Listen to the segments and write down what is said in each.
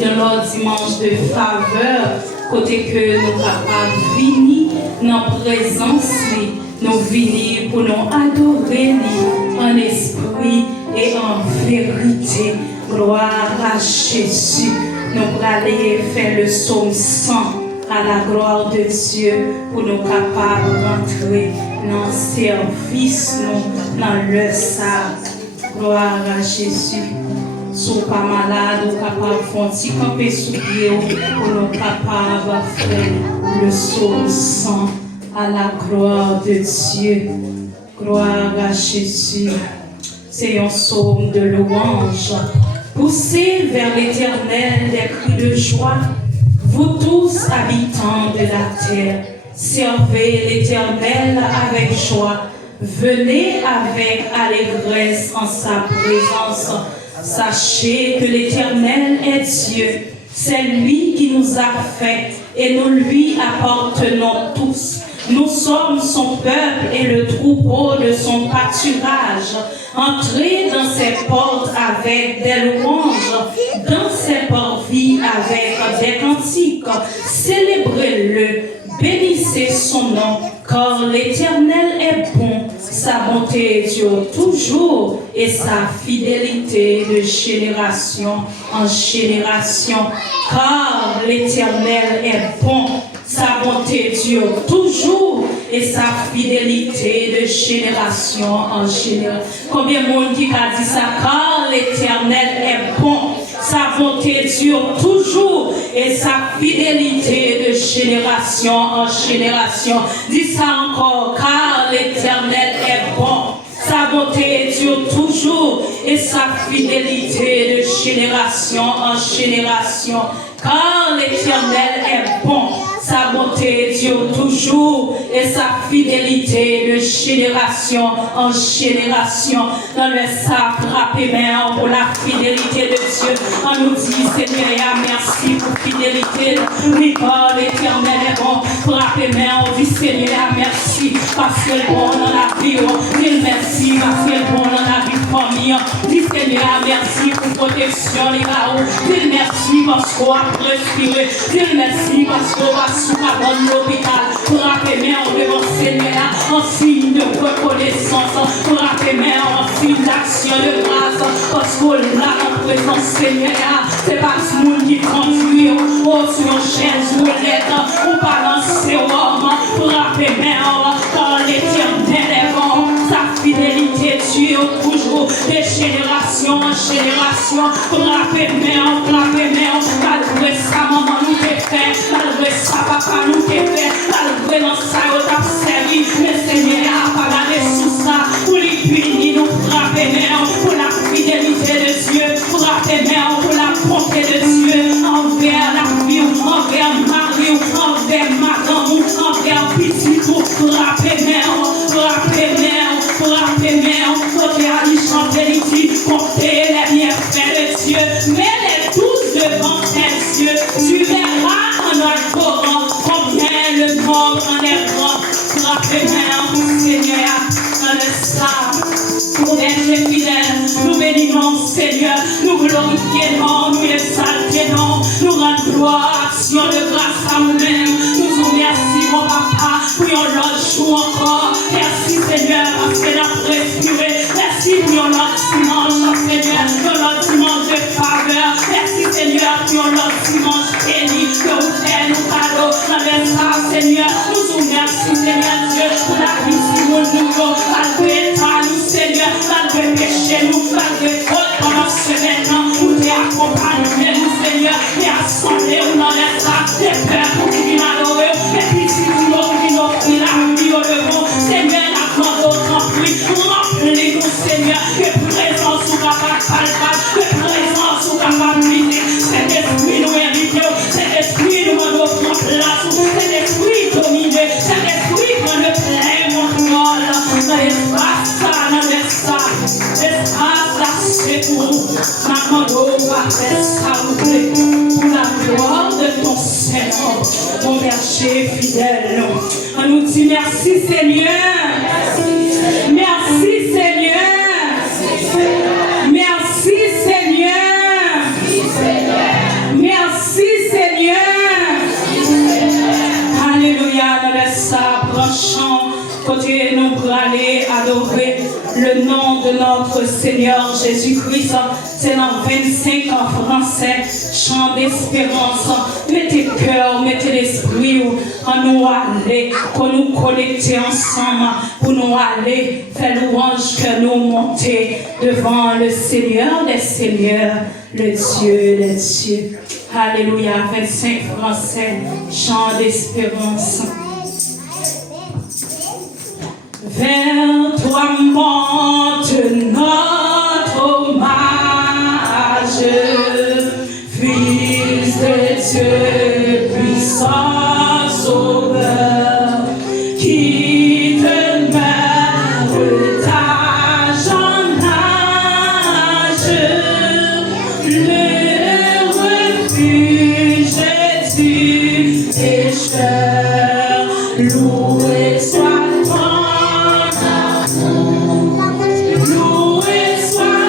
dans leur dimanche de faveur, côté que nous capables de venir dans la présence, nous venir pour nous adorer en esprit et en vérité. Gloire à Jésus. Nous allons aller faire le psaume 100 à la gloire de Dieu pour nous capables de rentrer dans le service, dans le sac. Gloire à Jésus. Si vous pas malade, vous capable de faire un petit campé sous pied pour nous capables de faire le psaume 100 à la gloire de Dieu. Gloire à Jésus. C'est un psaume de louange. Poussez vers l'Éternel des cris de joie, vous tous habitants de la terre. Servez l'Éternel avec joie. Venez avec allégresse en sa présence. Sachez que l'Éternel est Dieu. C'est lui qui nous a fait et nous lui appartenons tous. Nous sommes son peuple et le troupeau de son pâturage. Entrez dans ses portes avec des louanges, dans ses parvis avec des cantiques. Célébrez-le, bénissez son nom, car l'Éternel est bon. Sa bonté dure toujours et sa fidélité de génération en génération. Car l'Éternel est bon. Sa bonté dure toujours et sa fidélité de génération en génération. Combien de monde qui a dit ça? Car l'Éternel est bon. Sa bonté dure toujours et sa fidélité de génération en génération. Dis ça encore, car l'Éternel est bon. Sa bonté dure toujours et sa fidélité de génération en génération. Car l'Éternel est bon. Sa bonté dure toujours et sa fidélité de génération en génération. Dans le sac, rappelez-moi pour la fidélité de Dieu. On nous dit, Seigneur, merci pour fidélité. Oui, car l'Éternel est bon. Rappelez-moi, on dit, Seigneur, merci parce qu'il est bon dans la vie. Dis merci parce qu'il est bon dans la vie de famille. Dis, Seigneur, merci pour protection, les gars. Dis merci parce qu'on a respiré. Dis merci parce qu'on va sous la bonne l'hôpital. Pour rappeler devant Seigneur en signe de reconnaissance. Pour rappeler en signe d'action de grâce. Parce qu'on l'a en présence Seigneur. C'est pas ce monde qui conduit sur une chaise roulette. On balance au moment. Pour rappeler quand l'Éternel est bon. Sa fidélité dure toujours de génération en génération. Pour rappeler malgré sa maman nous t'est fait, malgré sa papa nous t'est fait, malgré dans sa haute servi, mais Seigneur a pas gardé sous ça, pour les punir, nous frapper pour la fidélité de Dieu, pour rappeler pour la bonté de Dieu, envers la vie, envers Marie, envers madame, envers petit, pour rappeler côté à lui chanter, il dit, comptez les bienfaits de Dieu, mais les 12 devant tes yeux, tu verras en adorant combien le nombre en est grand. Rappelez-moi, Seigneur, dans le sable, pour être fidèles, nous bénissons, Seigneur, nous glorifions, nous exaltons, nous rendons gloire, action de grâce à nous-mêmes, nous vous remercions, mon papa, pour un autre jour encore. Merci, Seigneur, parce que nous avons respiré. Merci pour un autre dimanche, Seigneur, pour un autre dimanche de faveur. Merci, Seigneur, pour un autre dimanche béni, que vous faites nos cadeaux. Dans le sang, Seigneur, nous vous remercions, Seigneur Dieu, pour la vie de nous, malgré toi, nous, Seigneur, malgré péché, nous, malgré faute, pendant ce maintenant, nous t'accompagnons, nous, Seigneur, et assemblés, nous, dans les sacs, des peurs, pour qui malheureux, et puis si nous, qui nous offrent la vie au devant, Seigneur, la grande autre prix, remplis-nous, Seigneur, que présence ou capable palpable, que présence ou capable physique, cet esprit nous invite, cet esprit nous mène au grand place, cet esprit dominé, cet esprit prend le plein mondial, dans l'espace, c'est pour nous, maman, va faire ça, pour la gloire de ton Seigneur, mon berger fidèle. On nous dit merci, Seigneur. Merci, Seigneur. Merci, Seigneur. Merci, notre Seigneur Jésus-Christ. C'est dans 25 en français, chant d'espérance. Mettez cœur, mettez l'esprit en nous aller, pour nous connecter ensemble, pour nous aller faire louange que nous monter devant le Seigneur des Seigneurs, le Dieu des dieux. Alléluia, 25 français, chant d'espérance. Vers toi monte notre hommage, Fils de Dieu, puissant sauveur, qui demeure d'âge en âge, le refuge du pécheur, loué soit loué soit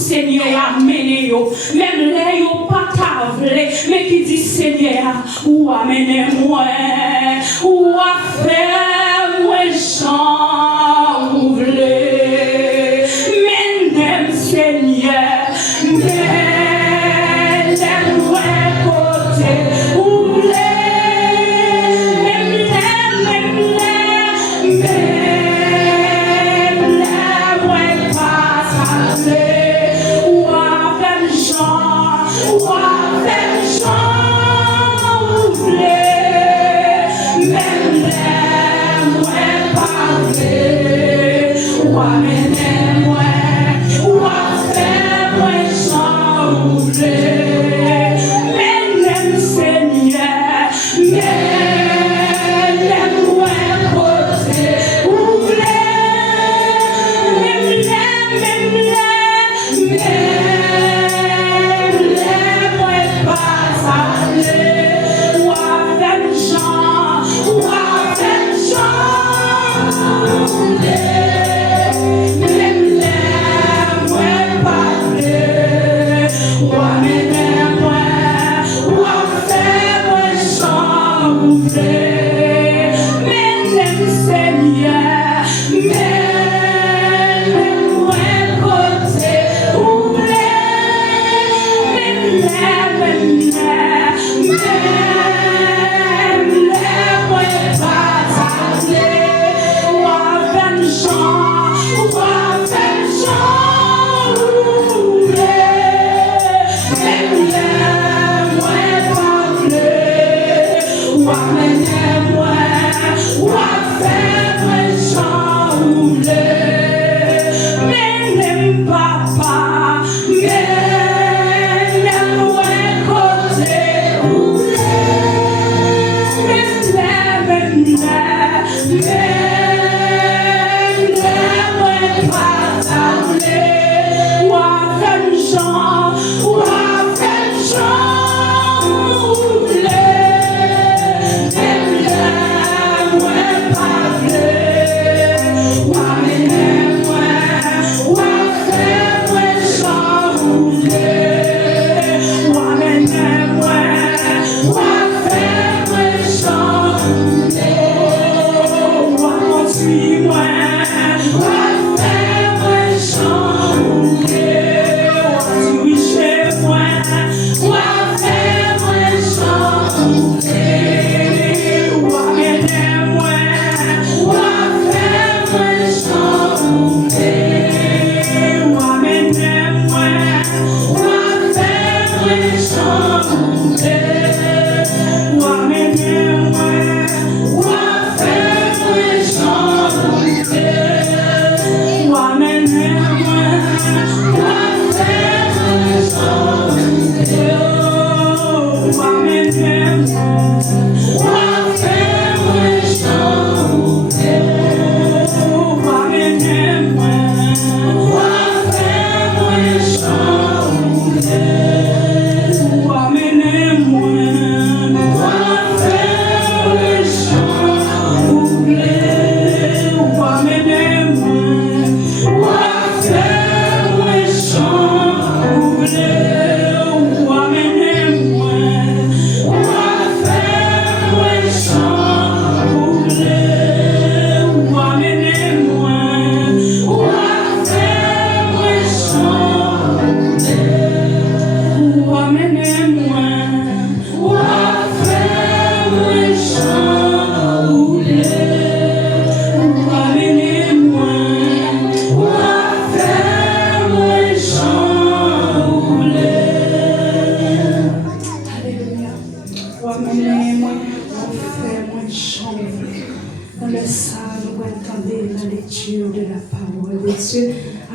Seigneur, mais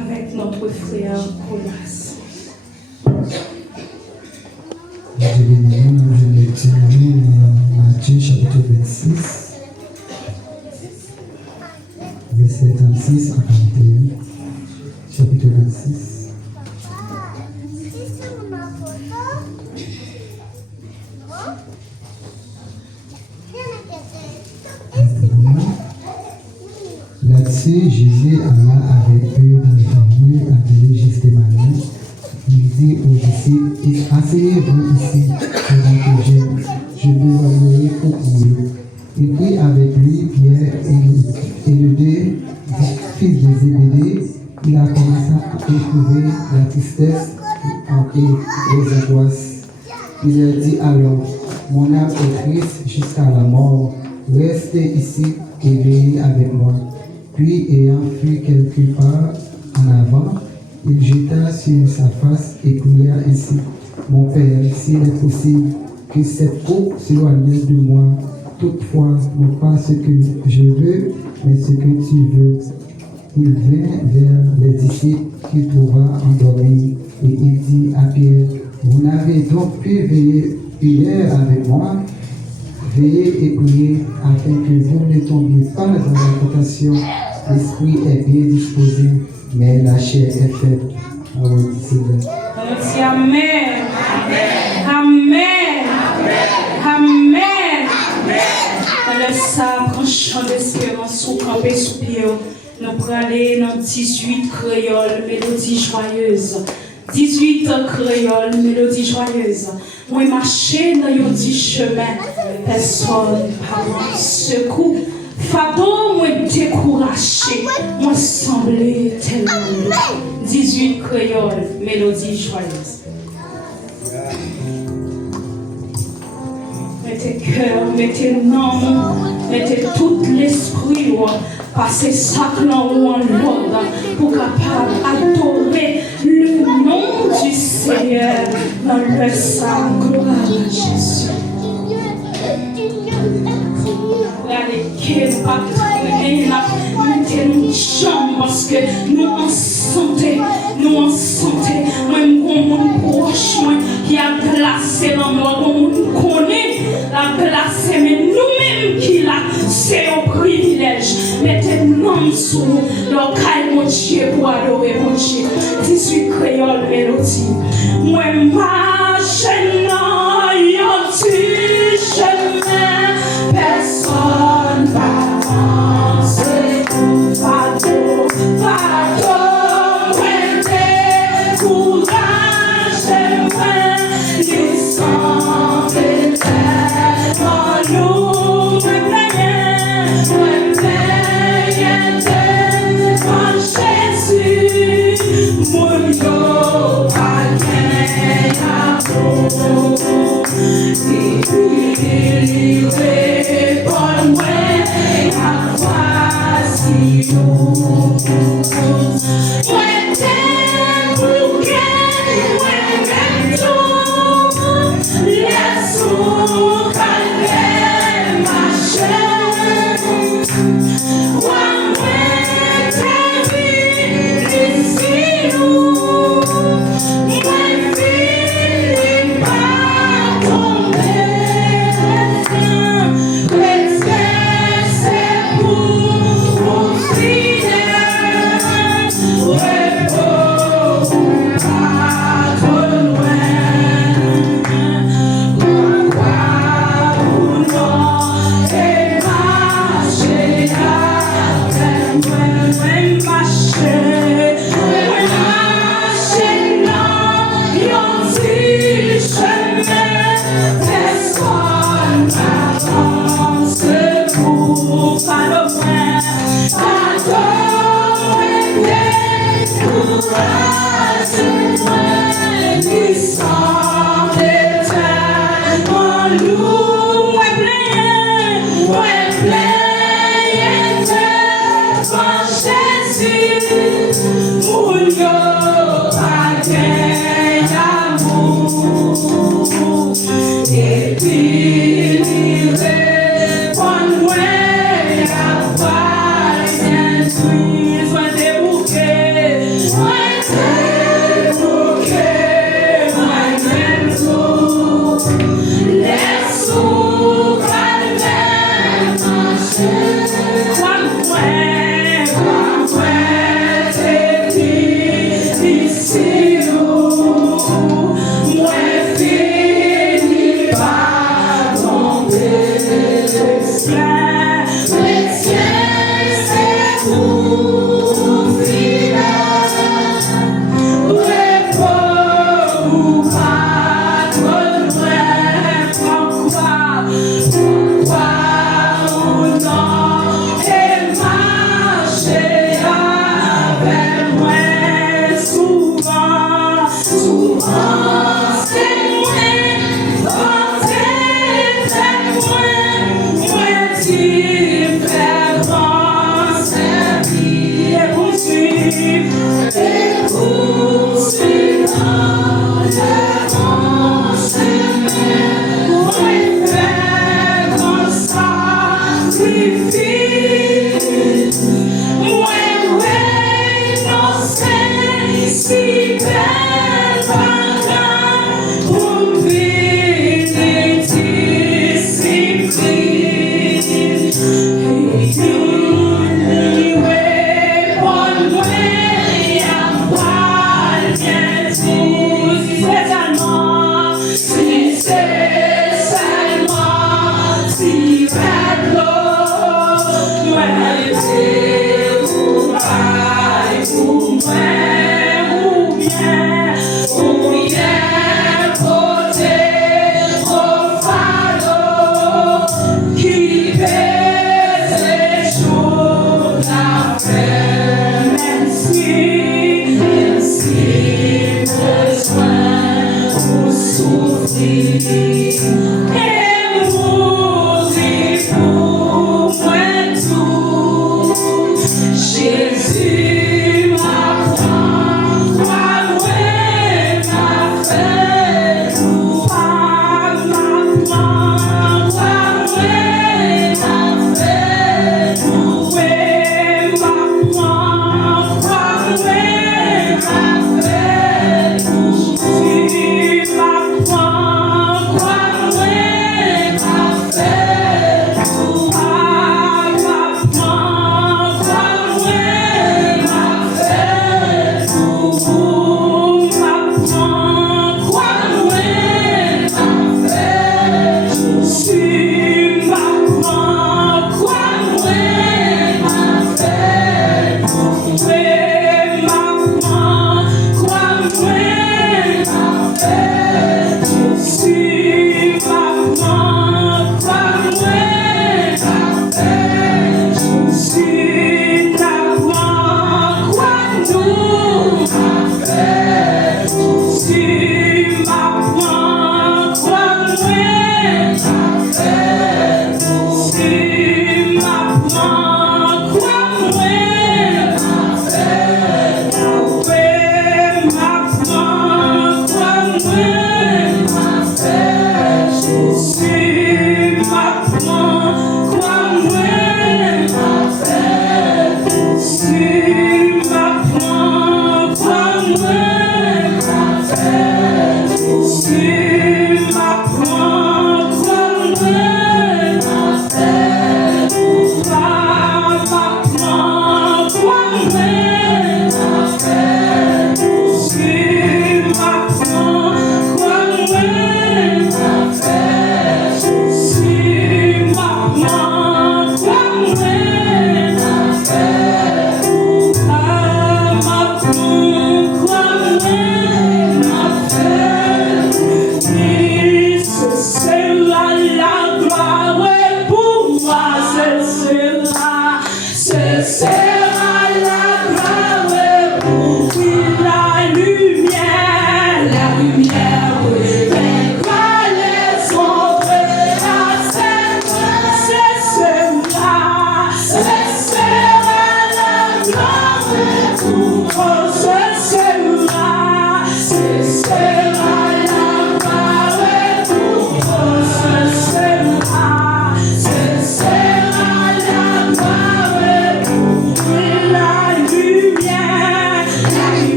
Avec notre frère Colas. Je vais terminer Matthieu chapitre 26, verset 36 à 41. Chapitre 26. Là-dessus, Jésus alla avec eux dans le lieu appelé Gethsémani. Il dit aux disciples, asseyez-vous ici, pendant que je m'éloignerai pour vous. Il prit avec lui Pierre et les deux fils de Zébédée. Il a commencé à éprouver la tristesse et les angoisses. Il leur dit alors, mon âme est triste jusqu'à la mort, restez ici et veillez avec moi. Puis, ayant fui quelque part en avant, il jeta sur sa face et cria ainsi, mon Père, s'il est possible que cette coupe s'éloigne de moi, toutefois, non pas ce que je veux, mais ce que tu veux. Il vint vers les disciples qu'il trouva endormis, et il dit à Pierre, vous n'avez donc pu veiller une heure avec moi? Veillez et priez afin que vous ne tombiez pas dans la tentation. L'esprit est bien disposé, mais la chair est faible. Amen. Amen. Amen. Amen. Dans le sabre, un chant d'espérance, ou camper sous pied, nous prenons aller dans 18 créoles, mélodie joyeuse. 18 créoles, mélodie joyeuse. Moi, marcher dans un petit chemin, personne par secours. Fado, moi découragé, moi semblé tellement. 18 créoles, mélodie joyeuse. Mettez cœur, mettez nom, mettez tout l'esprit, passez ça ou en l'ordre pour capable adorer le nom du Seigneur dans le sang. Gloire à Jésus. Regardez, quel patron, mettez nos jambes parce que nous en santé, même quand mon proche, qui a glacé dans moi, quand on connaît la glacée, mais nous-mêmes qui l'a, c'est un privilège. Mettez-nous sous leur caille, mon Dieu, pour adorer mon Dieu. 18 créoles mélodie. Moi, ma chaîne, un petit chemin, personne va avancer. Fado, Jésus, mon Dieu, When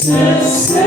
Ce sera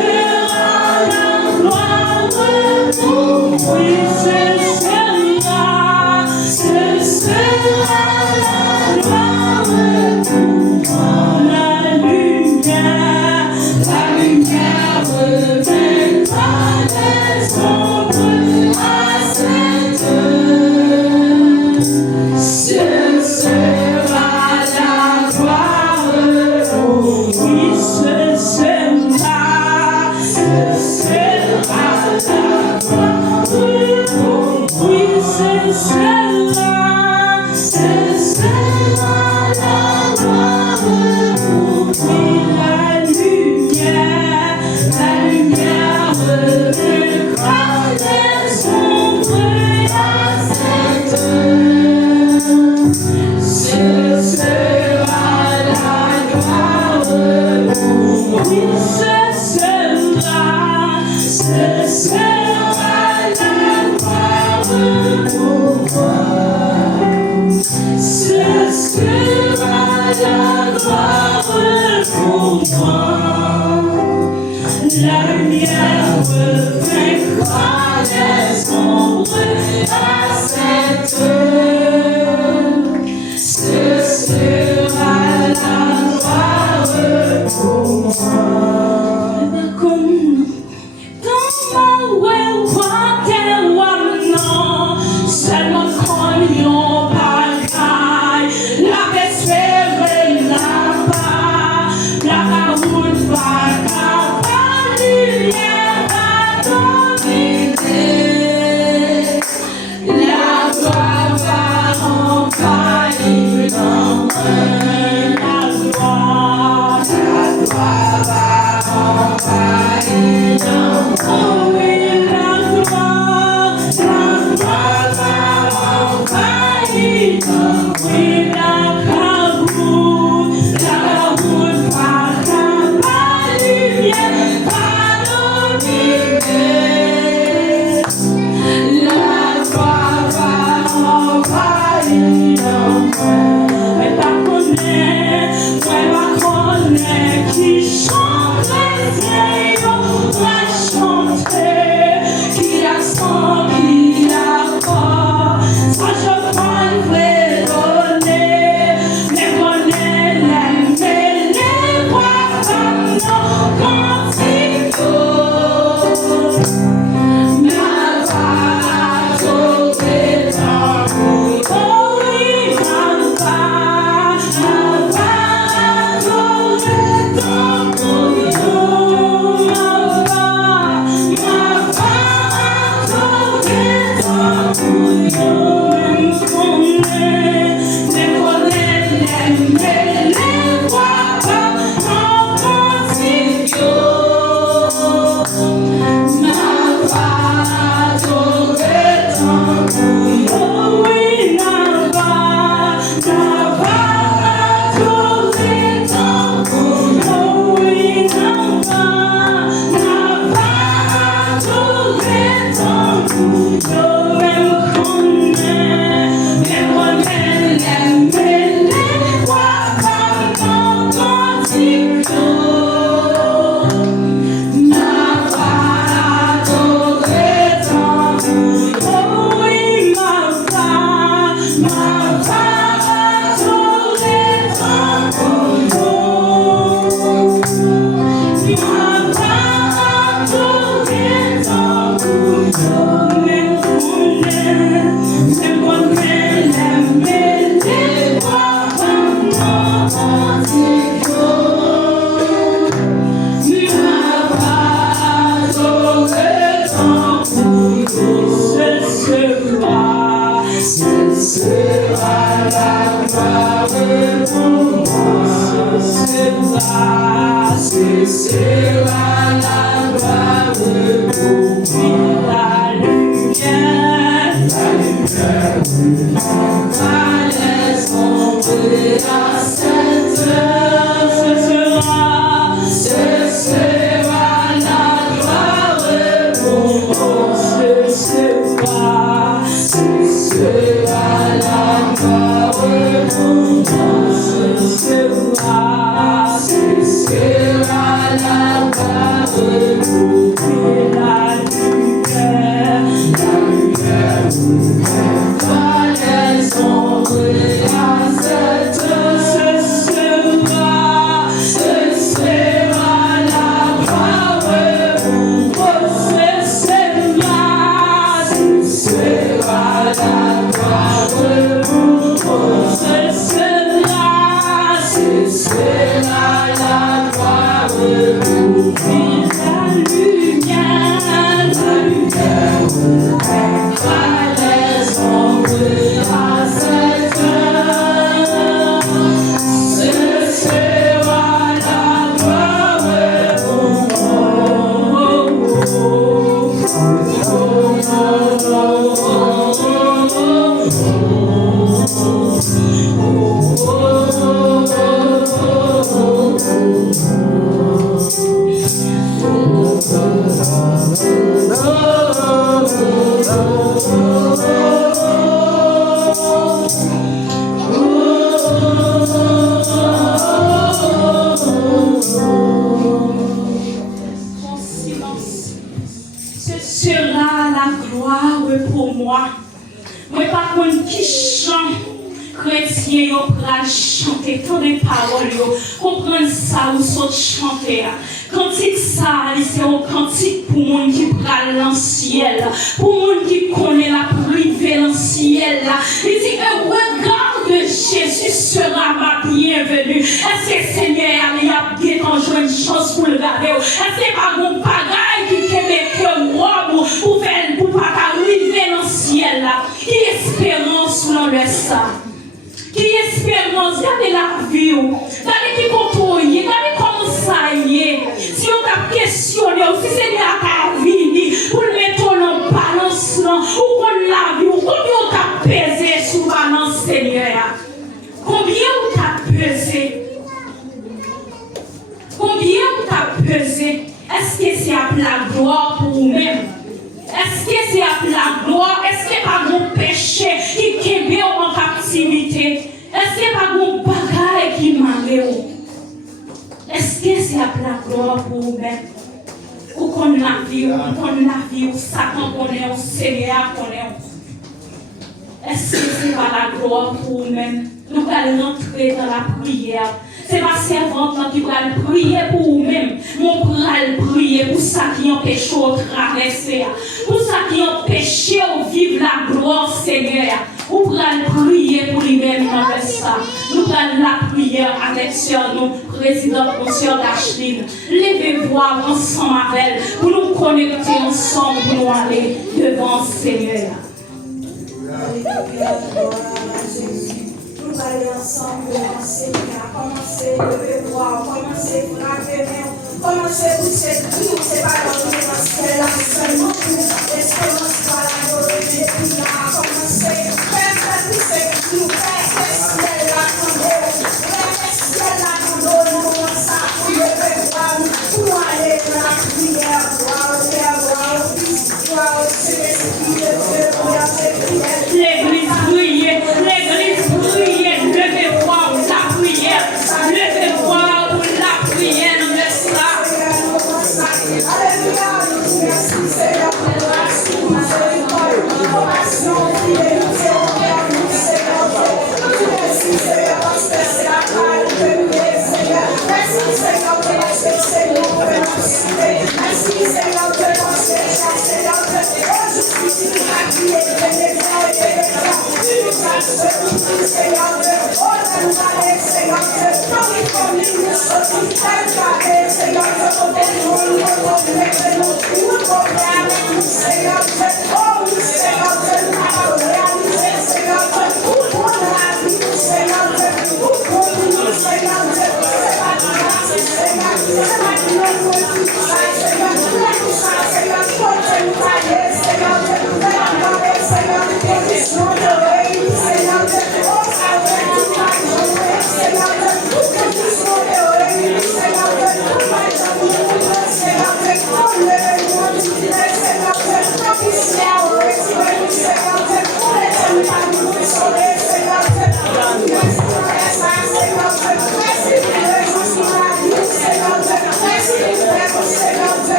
Senhor,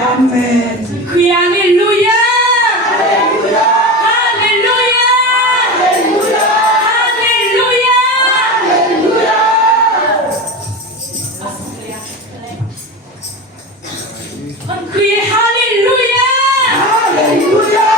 Amen. Crie Alléluia. Alléluia. Alléluia. Alléluia. On crie Alléluia. Alléluia.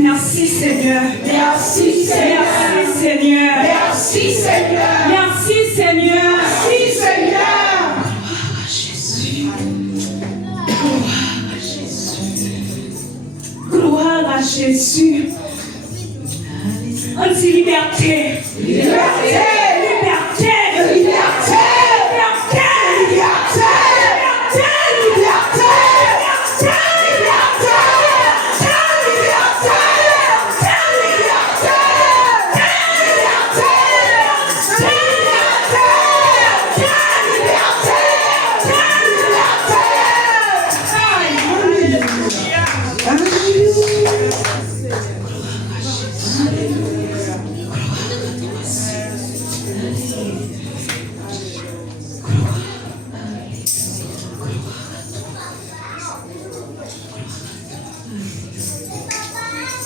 Merci Seigneur. Merci Seigneur. Merci Seigneur. Merci Seigneur. Merci Seigneur. Merci Seigneur. Gloire à Jésus. Gloire à Jésus. On dit liberté. Liberté. Liberté. Liberté.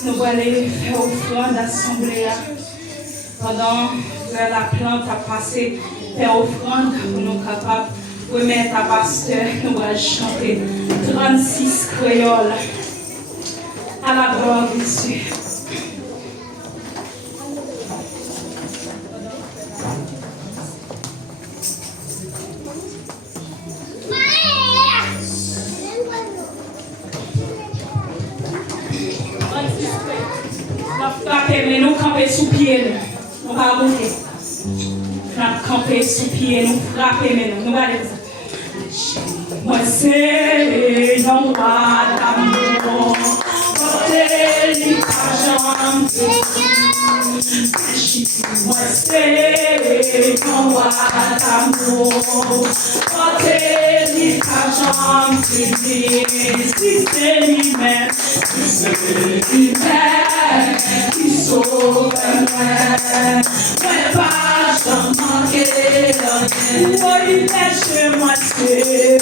Nous allons aller faire offrande d'assemblée. Pendant que la plante a passé, faire offrande pour nous capables de remettre à pasteur. Nous allons chanter 36 créoles à la gloire de Dieu. Mais nous camper sous pied, nous va monter. Nous camper sous pied, nous frapper, mais nous allons ça. Moi c'est non pas d'amour, porter les cajones. Moi c'est non pas d'amour, porter les cajones. Si c'est lui-même, si c'est lui-même. Sauve-moi, mais pas jamais manqué rien. Oui, lâche-moi, c'est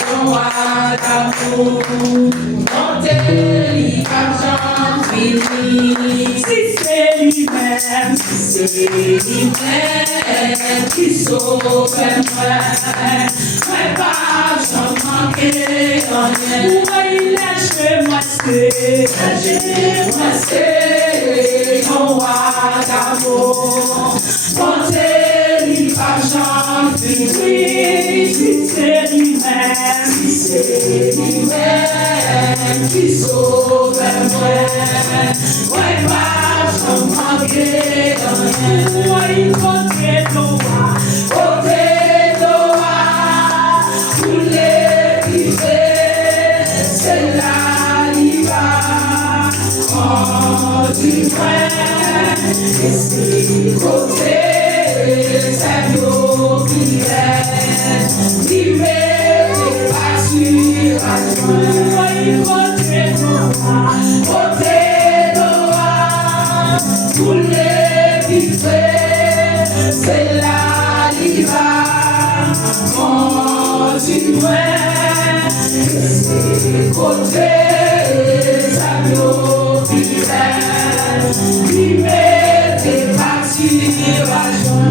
ton roi d'amour. Montez-lui comme j'en finis. Si c'est lui-même, qui sauve moi. Ouais, pas j'en manqué rien. Oui, lâche-moi, c'est ton roi d'amour. Montez-lui comme j'en finis. Si c'est lui-même, qui sauve moi. Ouais, pas j'en manqué rien. Ouais, côté Noah, tous les privés, c'est là il va. Oh, du vrai, et c'est côté, c'est nos prières, qui met pas sur la joie. Côté Noah, tous les privés, c'est là il va. Oh, du vrai, et c'est côté, c'est nos prières, qui met pas sur la joie.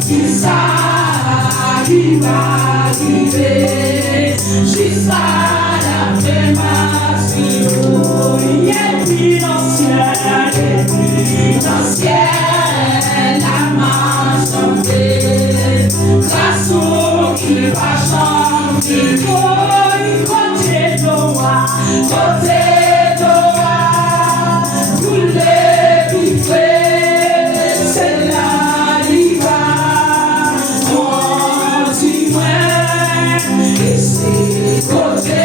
Qui ça qui va arriver jusqu'à la prémation. Il est financière, la main chantée, grâce au qui va chanter. Côté Noah, tous les buffets, c'est là il va. Et c'est côté,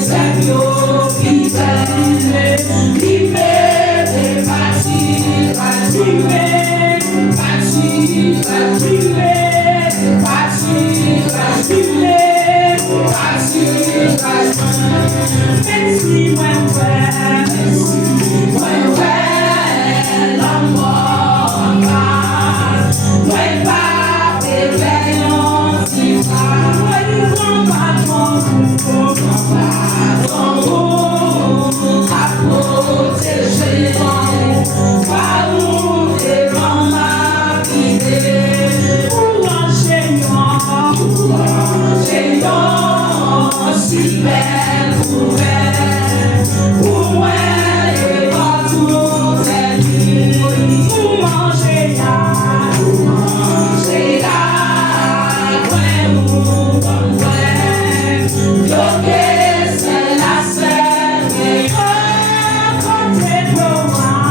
c'est nos fidèles, qui met partir à tuer, partir à tuer, partir à tuer, partir à tuer. Merci, mon frère, la mort va, ouais, pas de veillance, il va. Si belle pour elle, pour moi, et pas tout cette nuit, pour manger là, ouais, c'est la seule, et côté Noah,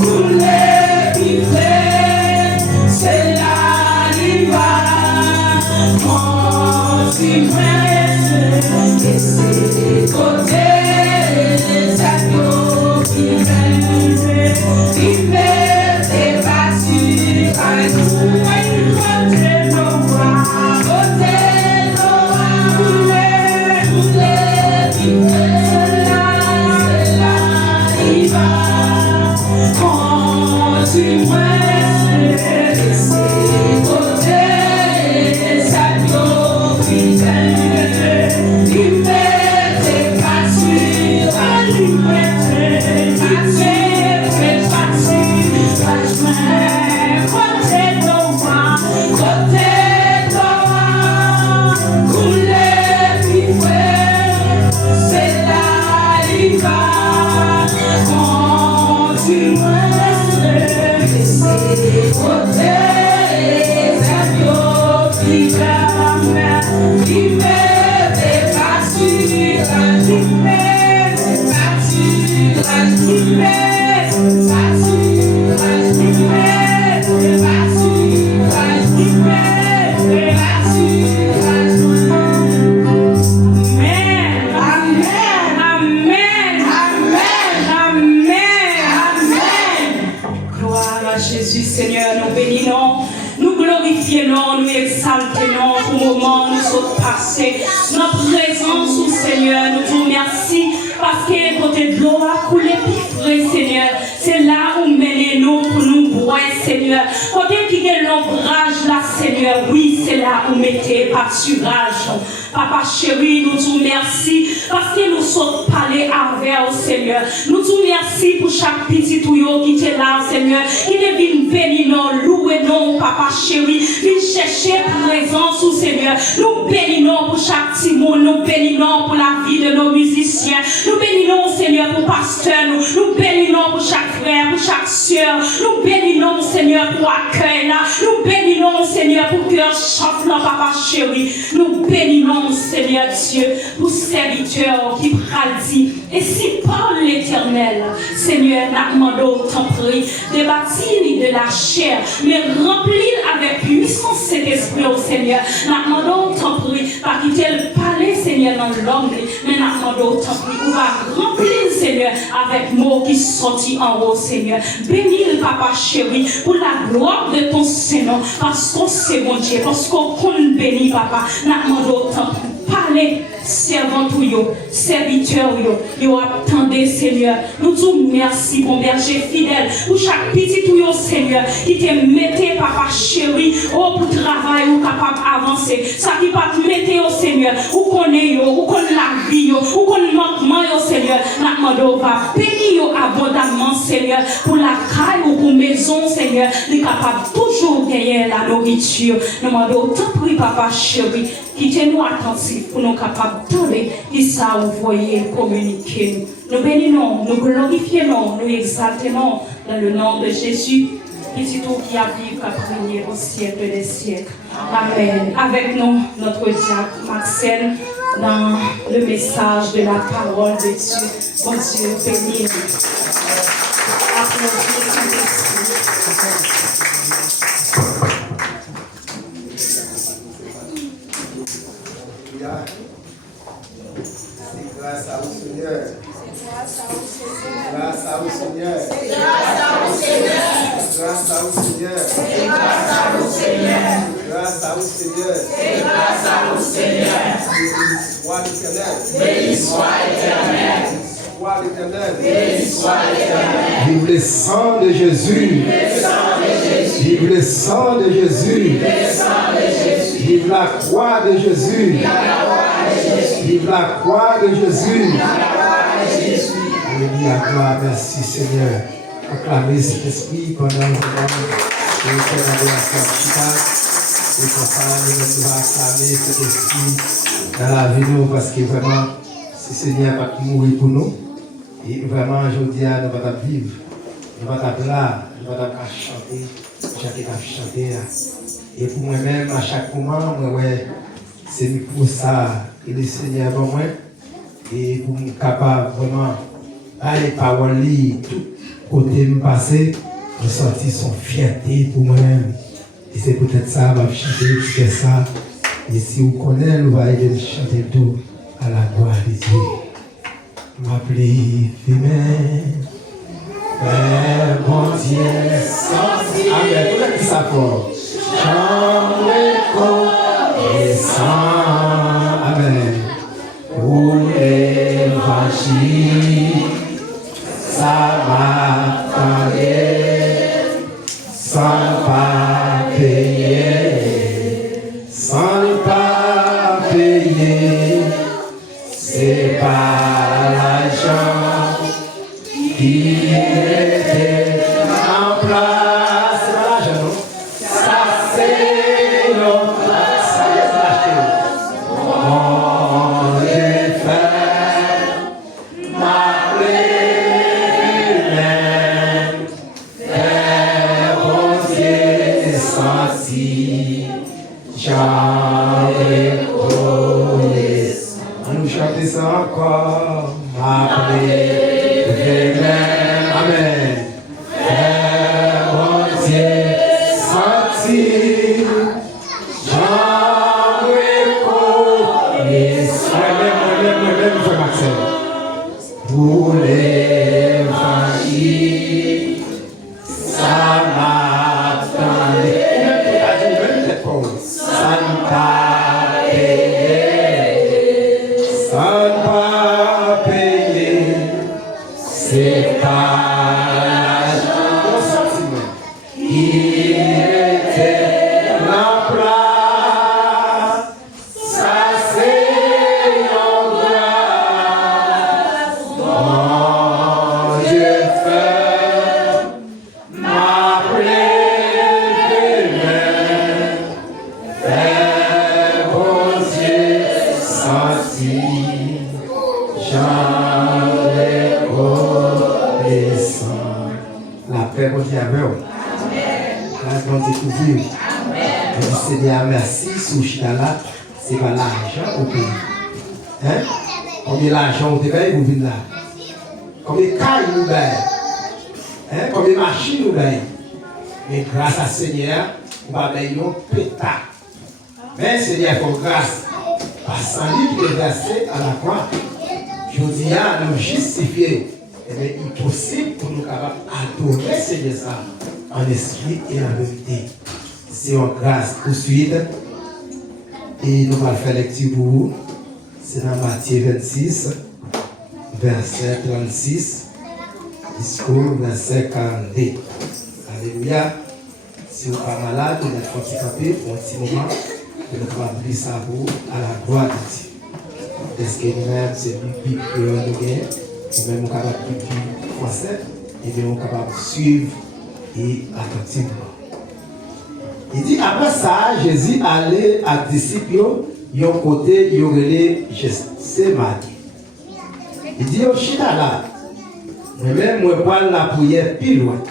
couler, vivre, c'est là il va. Si et c'est côté, c'est nos fidèles, qui met battus à nous. Côté Noah, couler, c'est là il va. Continue, et c'est côté. Jésus, Seigneur, nous bénissons, nous glorifions, nous exaltons pour le moment, nous sommes passer dans présence au Seigneur. Nous te remercions parce que côté de l'eau a coulé plus frais, Seigneur. C'est là où menez-nous pour nous boire, Seigneur. Côté qui est l'ombrage là, Seigneur. Oui, c'est là où mettez pâturage. Papa chéri, nous te remercions parce que nous sommes parlés avec au Seigneur. Nous te remercions pour chaque petit touillot qui est là, Seigneur. Qui est venu bénir nous, louer nous, Papa chéri. Venu chercher présence au Seigneur. Nous bénissons pour chaque petit mot. Nous bénissons pour la vie de nos musiciens. Nous bénissons, Seigneur, pour pasteur. Nous bénissons pour chaque frère, pour chaque soeur. Nous bénissons, Seigneur, pour accueil là. Nous bénissons, Seigneur, pour cœur chante là, Papa chéri. Nous bénissons, Seigneur Dieu, pour serviteurs qui pralent. Et si par l'Éternel, Seigneur, n'a demandé autant pris de bâtir de la chair, mais remplir avec puissance cet esprit au Seigneur. N'a demandé autant pris, pas quitter le palais, Seigneur, dans l'homme, mais n'a demandé autant pris. On va remplir, Seigneur, avec mots qui sortent en haut, Seigneur. Bénis le Papa chéri pour la gloire de ton Seigneur, parce qu'on sait, mon Dieu, parce qu'on compte béni, Papa. N'a demandé autant pris. Parlez, servant ou yo, serviteur yo attendez, Seigneur. Nous te merci, mon berger fidèle, pour chaque petit ou yo, Seigneur, qui te mette, Papa chéri, pour travail ou capable d'avancer. Ça qui va te mettre au Seigneur, ou connaît yo, ou connaît la vie yo, ou connaît manquement yo, Seigneur. Nous va bénir yo abondamment, Seigneur, pour la caille ou pour maison, Seigneur, nous capable toujours gagner la nourriture. Nous demandons autant pris, Papa chéri, quittez-nous attentifs pour nous capables de donner qui ça vous voyez communiquer. Nous bénissons, nous glorifions, nous exaltons dans le nom de Jésus, qui est tout qui a vécu à prier au siècle des siècles. Amen. Avec nous, notre diacre Maxel, dans le message de la parole de Dieu. Bon Dieu, bénis. Applaudissez Saint-Esprit. C'est grâce à vous, Seigneur. Grâce à vous, Seigneur. Grâce à vous, Seigneur. Grâce à vous, Seigneur. Grâce à vous, Seigneur. Grâce à vous, Seigneur. Grâce à vous, Seigneur. Béni soit l'Éternel. Béni soit l'Éternel. Béni soit l'Éternel. Vive le sang de Jésus. Vive le sang de Jésus. Vive la croix de Jésus. Vive la croix de Jésus. Alléluia, gloire, merci Seigneur. Acclamez cet esprit pendant le moment où nous sommes allés à Saint-Chicago. Et comme ça, nous allons acclamer cet esprit dans la vie nous parce que vraiment, ce Seigneur va mourir pour nous. Et vraiment, je dis, nous allons vivre. Nous allons là, nous allons chanter. Chanter. Et pour moi-même, à chaque moment, c'est pour ça que le Seigneur va moi. Et pour me capable vraiment aller paroles, tout côté me passer, ressentir son fierté pour moi-même. Et c'est peut-être ça, va chanter, c'est ça. Et si vous connaissez, nous allons chanter tout à la gloire de Dieu. M'appeler Fémin, Père bon Dieu, Amen. Vous avez dit ça fort. Chant reconnaissant, Amen. Pour l'évangile, ça m'attendait, sans pas payer, c'est pas l'argent qui était en place. C'est pas l'argent, non? Ça c'est notre place. Mon défunt m'a révélé, Père bon Dieu senti, j'en reconnaissance. Nous chanter ça encore, m'appeler, Amen. c'est pas mon sentiment. Il était la place, ça c'est en grâce. Mon Dieu fait m'appeler fait bon Dieu senti, j'en ai connaissant. La paix, bon Dieu, avec vous. Grâce, bon Dieu, pour vous. Je dis, Seigneur, merci, sous Chitala, c'est pas l'argent au pays. Hein? Combien d'argent au pays, vous venez là? Combien de cailles nous baillons? Hein? Combien de machines nous baillons? Mais grâce à Seigneur, on va bailler un pétard. Mais Seigneur, pour grâce, par sang libre qui est versé à la croix, je dis à nous justifier. Eh bien, il est possible pour nous capables d'adorer Seigneur ça en esprit et en vérité. C'est en grâce. Tout de suite, et nous allons faire lecture pour vous. C'est dans Matthieu 26, verset 36, jusqu'au verset 42. Alléluia. Si vous n'êtes pas malade, vous êtes handicapé pour un petit moment, vous êtes capable de lire ça pour à la gloire de Dieu. Est-ce que nous-mêmes, c'est une Bible que nous avons, ou même nous sommes capables de lire français, et bien nous sommes capables de suivre et attentivement. Il dit, après ça, Jésus allait à disciples, il y a un côté, il y aurait Gethsémani. Il dit, au chita là, moi-même, je parle la prière plus loin.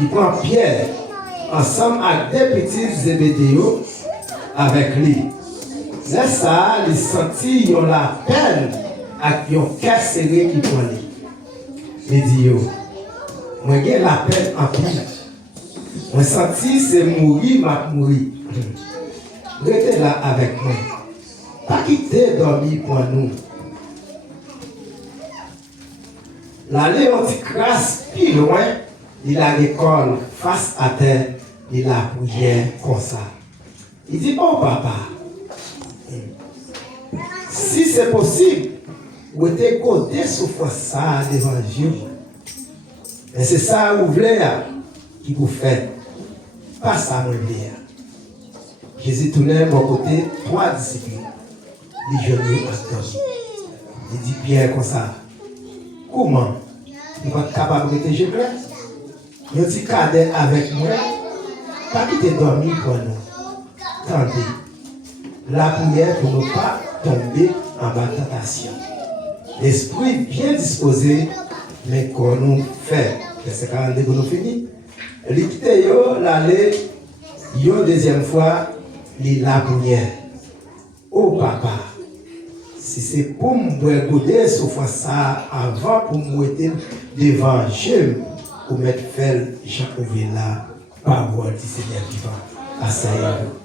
Il prend Pierre, ensemble avec des petits Zébédéos, avec lui. Là, ça, il sentit, il a la peine, avec un cœur serré qui prend lui. Il dit, moi, j'ai la peine en pile. Moi, senti, c'est mourir, m'a mourir. Restez là avec moi. Pas quitter dormir pour nous. L'aller on dit crasse plus loin, il a l'école face à terre, il a prière comme ça. Il dit, oh papa, si c'est possible, vous êtes côté souffrance ça l'évangile. Et c'est ça vous voulez qui vous fait. Pas ça vous voulez. Jésus tournait mon côté, 3 disciples. Les jeunes attendent. Il dit Pierre comme ça. Comment nous sommes capables de te gérer? Nous sommes cadet avec moi. Pas quitter dormir pour nous. Tendez. La prière pour ne pas tomber en bas de tentation. L'esprit bien disposé, mais qu'on nous fait. C'est 42 que nous finissons. L'équité, l'aller, deuxième fois, la prière. Oh papa, si c'est pour me goûter souffrance ça avant pour me mettre devant Dieu, pour mettre faire Jean ouvrir la parole du Seigneur vivant. Asseyez-vous.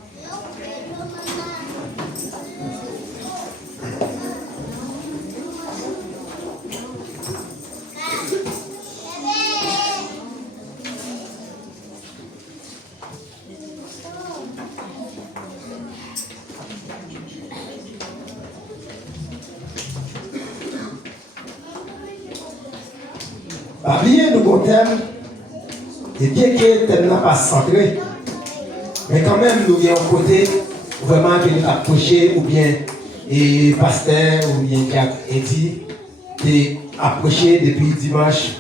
Bien, nous avons thème, et bien que le thème n'a pas centré, mais quand même, nous avons un côté vraiment qui nous a approché, ou bien, et pasteur, ou bien qui a dit, qui a approché depuis dimanche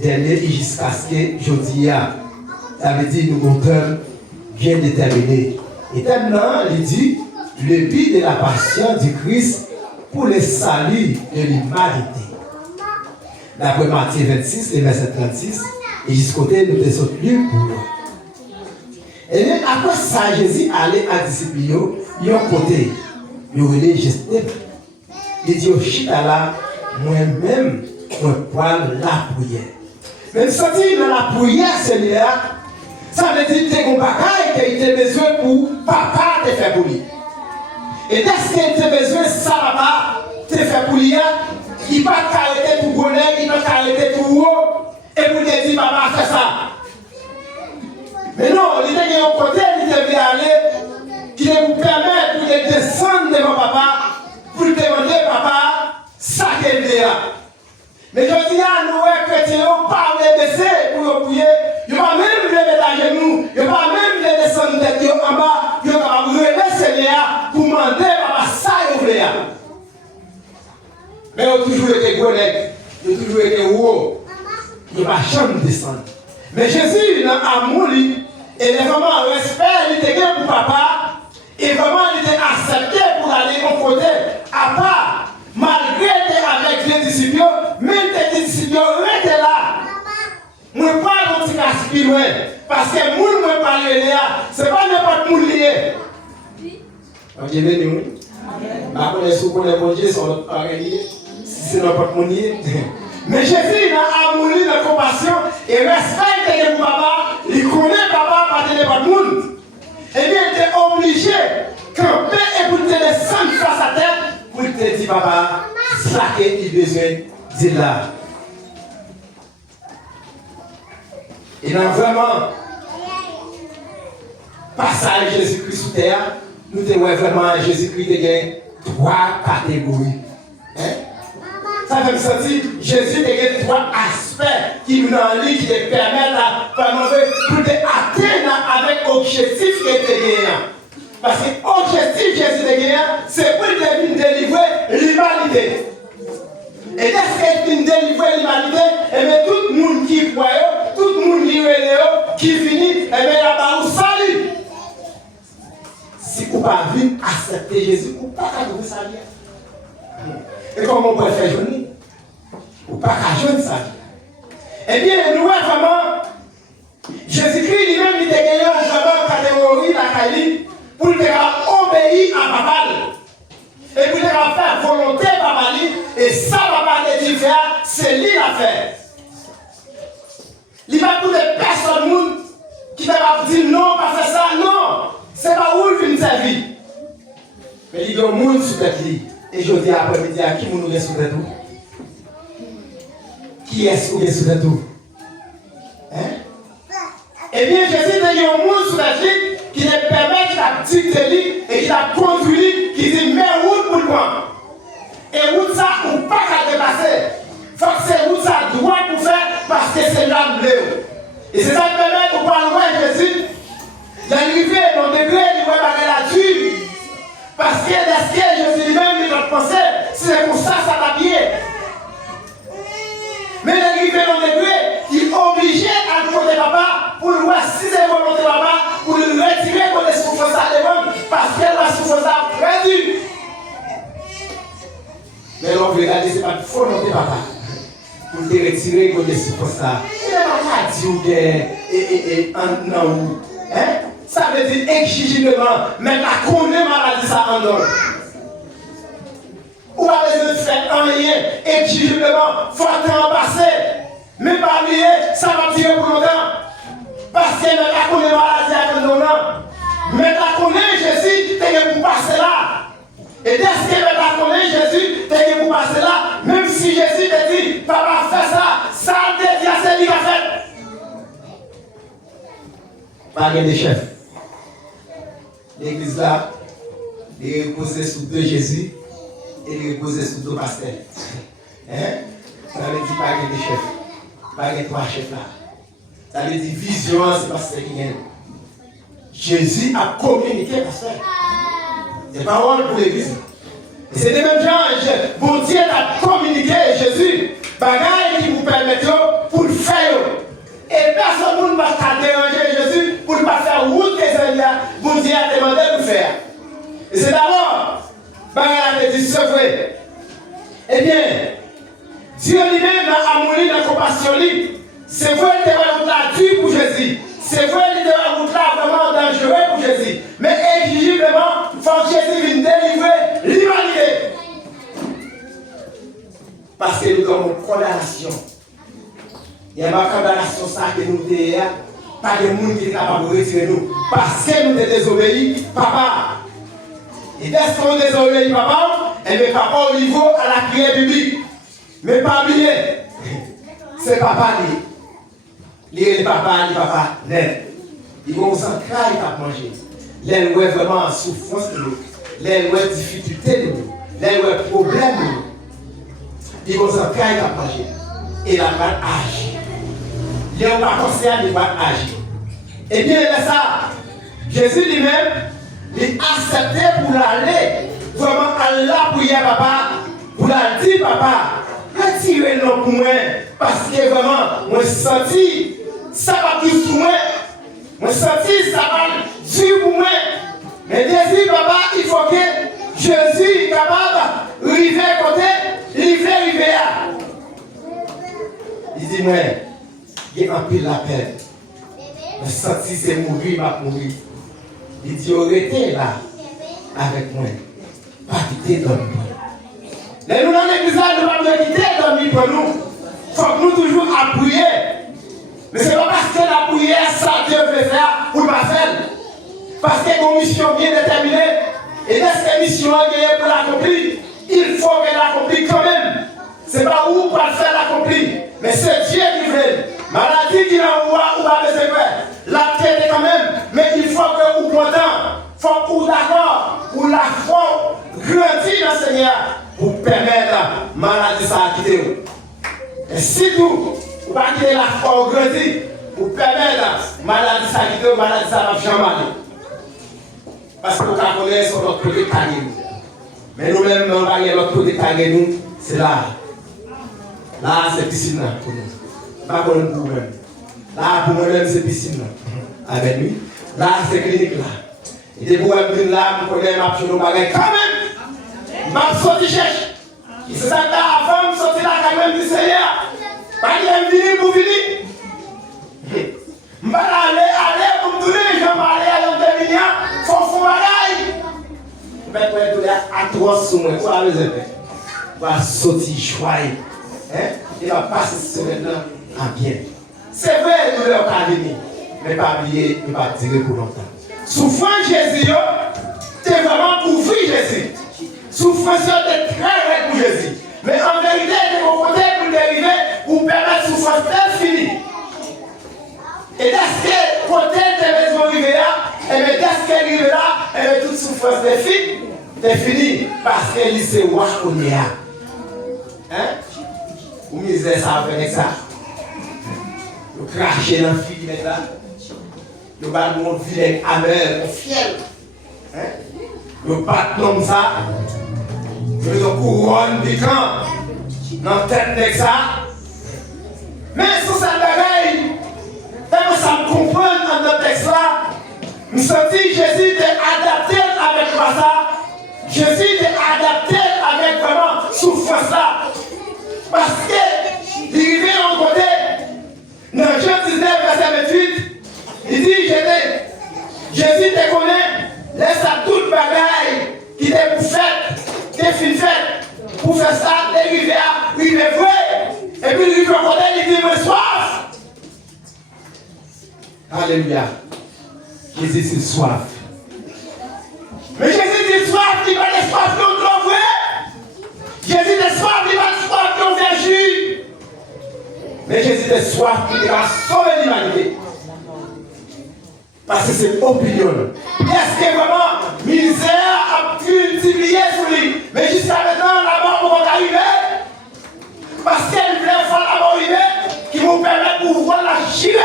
dernier jusqu'à ce que jeudi, ça veut dire nous avons un thème bien déterminé. Et thème là, il dit, le but de la passion du Christ pour le salut de l'humanité. D'après Matthieu 26, le verset 36, et jusqu'au côté, nous te sommes lus pour nous. Et bien, après ça, Jésus allait à disciples, il y a un côté, il y a gesté. Il dit, au chita là, moi-même, je prends la prière. Même si dans la prière, Seigneur, ça veut dire que tu as un bagage qui a besoin pour papa te faire pour lui. Et est-ce que tu as besoin de ça là-bas, te faire pour lui? Il va t'arrêter tout bonheur, il va t'arrêter tout haut, et vous te dire, papa, fais ça. Mais non, il était un côté, il devait aller, qui vous permettre de descendre devant papa, pour te demander, papa, ça qu'elle est là. Mais je dis à nous, chrétiens, pas les baisser pour prier. Ils ne vont pas même les mettre à genoux. Ils ne vont pas même les descendre tête en bas. Ils vont relever le Seigneur pour demander à ça et ouvrir. Mais ils ont toujours été gros nègres. Ils ont toujours été haut. Ils ne vont jamais descendre. Mais Jésus, dans l'amour, il est vraiment respect, il était pour papa. Et vraiment, il était accepté pour aller au côté. À part, malgré avec les disciples, même les disciples étaient là. Je ne parle pas de ce qui est loin. Parce que les gens ne parlent pas, ce n'est pas n'importe qui lié. Ok, béni. Je ne connais pas bon Dieu, c'est n'importe qui lié. Mais Jésus, dans l'amour, dans la compassion, il respecte le papa, il connaît papa, pas de n'importe qui. Eh bien, il était obligé de camper et pour te descendre face à terre pour te dire, papa, ça qu'il a besoin de dire là. Et dans vraiment passage Jésus-Christ sous terre, nous te voyons vraiment Jésus-Christ a trois catégories. Ça fait me sentir, Jésus a trois aspects qui nous ont dit, qui te permettent pour atteindre avec l'objectif qui est gagné. Parce que l'objectif Jésus est gagné, c'est pour délivrer l'humanité. Et dès qu'il délivrer l'humanité, et bien tout le monde qui voit, tout le monde qui finit, et bien là-bas, vous salut. Si vous ne pouvez pas accepter Jésus, vous ne pouvez pas vous saluer. Et comment on peut faire journée? Ou pas qu'à jeune ça. Eh bien, nous vraiment, Jésus-Christ lui-même, il était gagné vraiment catégorie la Kali pour obéir à papa. Et pour faire volonté papa. Et ça, papa te dit faire, c'est lui l'affaire. Il va pour les personnes qui ne va dire non, pas faire ça, non. C'est pas où il vient servir. Mais il y a un monde sur cette ligne. Et je dis après-midi à qui nous est sous le tout? Qui est-ce qui est sous le tout? Eh bien, Jésus a dit un monde sous la vie qui te permet de la petite vie et qui t'a conduit, qui dit mais route pour moi. Et route ça, ou pas qu'à dépasser. Il faut que c'est route ça droit pour faire parce que c'est là le bleu. Et c'est ça qui permet de pouvoir voir Jésus. L'arrivée dans le degré, il va parler là-dessus. Parce que est-ce que Jésus lui-même, il doit penser, c'est pour ça ça va bien. Mais l'arrivée dans le degré, il est obligé à le côté papa pour le voir si c'est volonté papa, pour le retirer pour les souffrances à devant, parce que la souffrance a perdu. Mais l'on veut regarder, ce n'est pas de volonté papa, pour te retirer pour les souffrances à. Il n'est pas maladie ou non. Ça veut dire exigiblement, mais la connaît maladie ça en dehors. Ou pas besoin de faire rien, exigiblement, faut attendre passer. Mais pas oublier, ça va durer pour longtemps. Parce que la connaît maladie en dehors. Mais la connaît Jésus, t'es pour passer là. Et dès que la connaît Jésus, t'es pour passer là. Même si Jésus te dit, papa fais ça, ça te dit à ce qu'il a fait. Pas de chef. L'église là, il est reposé sous deux Jésus et il est reposé sous deux pasteurs. Ça veut dire pas de chef, pas de trois chefs là. Ça veut dire vision, c'est pasteur qui gagne. Jésus a communiqué pasteur. C'est parole pour l'église. Et c'est des mêmes gens, bon Dieu a communiqué Jésus, bagaille qui vous permettent pour le faire. Et personne ne va déranger Jésus pour ne pas faire route des Indiens. Bon Dieu a demandé de faire. Et c'est d'abord, bagaille a dit c'est vrai. Eh bien, Dieu lui-même a amouré dans la compassion libre. C'est vrai qu'il était la dure pour Jésus. C'est vrai qu'il était la route là vraiment dangereux pour Jésus. Mais exigiblement, il faut que Jésus vienne délivrer l'humanité. Parce que nous avons une condamnation. Il y a une condamnation ça que nous avons. Pas de monde qui est capable de retirer nous. Parce que nous avons désobéi, papa. Et dès qu'on désobéit, papa, et bien papa au niveau à la prière biblique. Mais pas oublier, c'est papa lui. Les papa, net. Ils vont s'en craindre, ils vont manger. Les ouais vraiment en souffrance de nous. Les ouais difficulté de nous. Les ouais problème de nous. Ils vont s'en craindre, ils vont manger. et la va agir. Il n'est pas conscient de va agir. Et bien, c'est ça. Jésus lui-même, il accepté pour aller vraiment à la prière, papa, pour la dire, papa, retirez-le pour moi, parce que vraiment, moi, senti, ça va plus pour moi, moi, senti, ça va dur pour moi. Mais Jésus, papa, il faut que Jésus est capable de arriver à côté, arriver à. Il dit, moi, il y a un peu la peine. Mais senti, c'est mourir, m'a mourir. Il dit, arrêtez là, avec moi. Pas quitter dormir. Mais nous, dans l'église, nous ne pouvons pas quitter dormir pour nous. Il faut que nous toujours appuyer. Mais ce n'est pas parce que la prière, ça, Dieu veut faire pour ma faire. Parce que nos missions bien déterminées. Et dès que mission est pour l'accomplir, il faut qu'elle l'accomplisse quand même. Ce n'est pas où pour faire l'accomplir. Mais c'est Dieu qui veut. Maladie qui l'envoie ou pas besoin de faire. La tête quand même. Mais il faut que vous content. Il faut que vous d'accord. Pour la foi grandir dans le Seigneur. Pour permettre la maladie à quitter. Et si vous ne pas quitter la foi grandir. Pour permettre la maladie à quitter. Maladie à va jamais aller. Parce que nous connaissons sur notre côté carré. Mais nous-mêmes, nous avons l'autre côté carré. C'est là. Là, c'est piscine pour nous. Pas pour nous-mêmes. Là, pour nous-mêmes, c'est piscine. Avec nous. Là, c'est clinique là. Et des pour nous là, pour connaître ma chose, quand même. Ma sortie cherche. C'est ça que avant de sortir là, quand même, du Seigneur. Pas qu'il est venu pour venir. Je vais aller pour me donner, je vais aller à l'intérieur, il faut faire bagaille. Je vais donner à trois sur moi, quoi les effets. Je vais sortir joyeux. Il va passer ce maintenant en bien. C'est vrai, nous l'avons pas venir, mais pas oublier, il va tirer pour longtemps. Souffrance Jésus, c'est vraiment pour vivre Jésus. Souffrance est très vrai pour Jésus. Mais en vérité, il est confronté pour dériver, pour permettre souffrance infinie. Et dès que côté de maison arrivé là, et bien dès qu'elle arrive là, et bien toute souffrance est finie. Parce qu'elle sait où on est là. Hein? Vous misez ça avec ça. Vous crachez dans le fil là. Vous battez mon vilain amer, fiel. Vous battez comme ça. Vous avez une couronne piquant dans la tête de ça. Mais sur cette bagaille, ça me comprend dans notre texte là. Nous sentons Jésus est adapté avec quoi ça? Jésus est adapté avec vraiment souffrance là. Parce que il vient en côté. Dans Jean 19, verset 28, il dit Jésus te connaît, laisse à toute bagaille qui t'est pour faire, t'es fin fait, pour faire ça, t'es arrivé à, il est vrai. Et puis il vient en côté, il dit, mais soif. Alléluia. Jésus c'est soif. Mais Jésus dit soif, il va de soif de l'eau vraie. Jésus est soif, il va de soif de vertu. Mais Jésus est soif, il va sauver l'humanité. Parce que c'est opinion. Est-ce que vraiment misère a pu multiplier sur lui? Mais jusqu'à maintenant, la mort pour arriver. Parce qu'elle voulait faire la mort arriver, qui vous permet de pouvoir la chirer.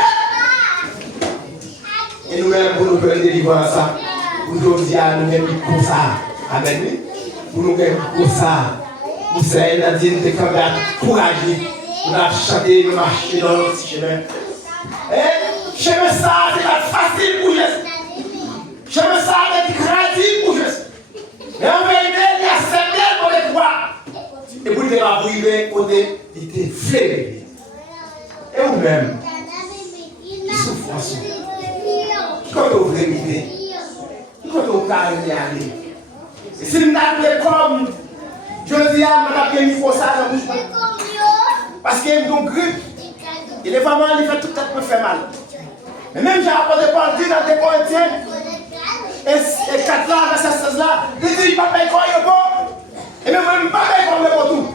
Et nous-mêmes, pour nous faire délivrer ça, pour nous dire à nous-mêmes comme ça. Amen. Pour nous faire comme ça. Pour ça, il a dit de courager. Nous avons chanté, nous marcher dans notre chemin. Et chemin ça, c'est facile pour Jésus. Chemin ça, c'est créatif pour Jésus. Mais en vérité, il y a certains pour les croire. Et pour les arriver, côté, il était flévé. Et vous-même, qui souffrent ensuite. Quand on veut vivre, quand on peut aller. Et si nous avons comme, je dis à mon il faut ça dans la bouche. Parce qu'il y a une grippe. Et les femmes, il fait tout le temps fait mal. Mais même j'ai apporté par Dieu dans des Corinthiens. Et 4 là, verset 16 là, il dit, il ne va pas payer quoi, il est. Et même il ne va pas payer comme le tout.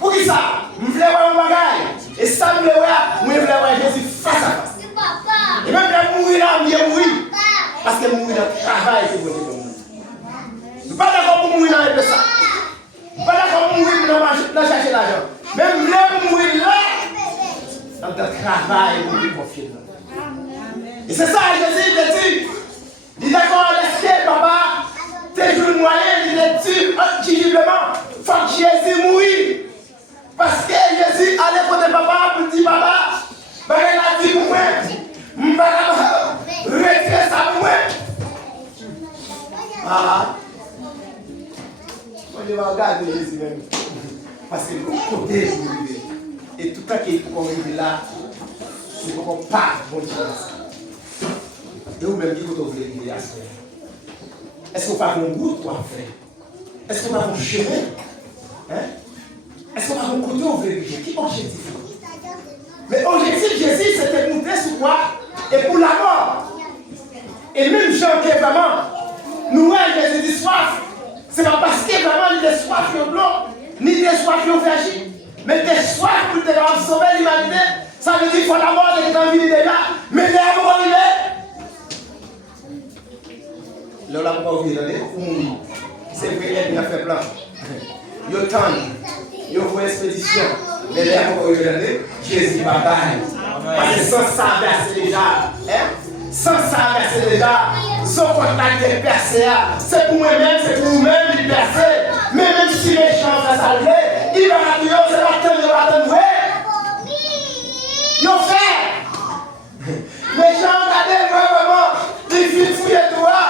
Pour qui ça? Je voulais voir un bagage. Et ça, je voulais voir Jésus face à face. Et même quand mourir là, il est mourir. Parce que mourir dans le travail, c'est bon. Je ne suis pas d'accord pour mourir dans les ça. Je ne suis pas d'accord pour mourir pour chercher l'argent. Même là, pour mourir là, dans le travail, pour lui confier. Et c'est ça, Jésus te dit. Il est d'accord, laissez papa, tes jours moyens, il est dit, intelligiblement, il faut que Jésus mouille. Parce que Jésus allait côté papa pour dire papa, il a dit pour moi, je ne vais pas retirer ça pour moi. Ah. Moi, je vais regarder Jésus même. Parce que le côté pour lui. Et tout ça qui est pour arriver là, c'est pour qu'on parte, bon Dieu. Et vous-même, qui vous voulez arriver à ce moment? Est-ce qu'on parle de route pour faire? Est-ce qu'on parle de chemin? Hein? Est-ce qu'on parle de côté où vous voulez arriver? Qui objectif? Mais objectif Jésus, c'était de monter sur quoi? Et pour la mort. Et même Jean qui est vraiment, nous, Jésus dit soif. C'est pas parce que vraiment il est soif au blanc, ni des soif au vergine, mais des soif pour te sauver l'humanité. Ça veut dire qu'il faut la mort de l'envie déjà, mais les amours arrivés. Là, on n'a pas oublié d'aller pour mourir. C'est vrai, il a fait plein. Il y a tant, il y a une expédition, mais les amours arrivés d'aller, Jésus va bailler. Parce que sans ça, verser déjà. Sans ça, verser déjà. Son contact est percé. C'est pour moi-même, c'est pour vous-même, il percé. Mais même si les gens vont s'allumer, il va rappeler, c'est la terre, il va attendre. Ils ont fait. Les gens regardent vraiment, ils filent fouiller toi.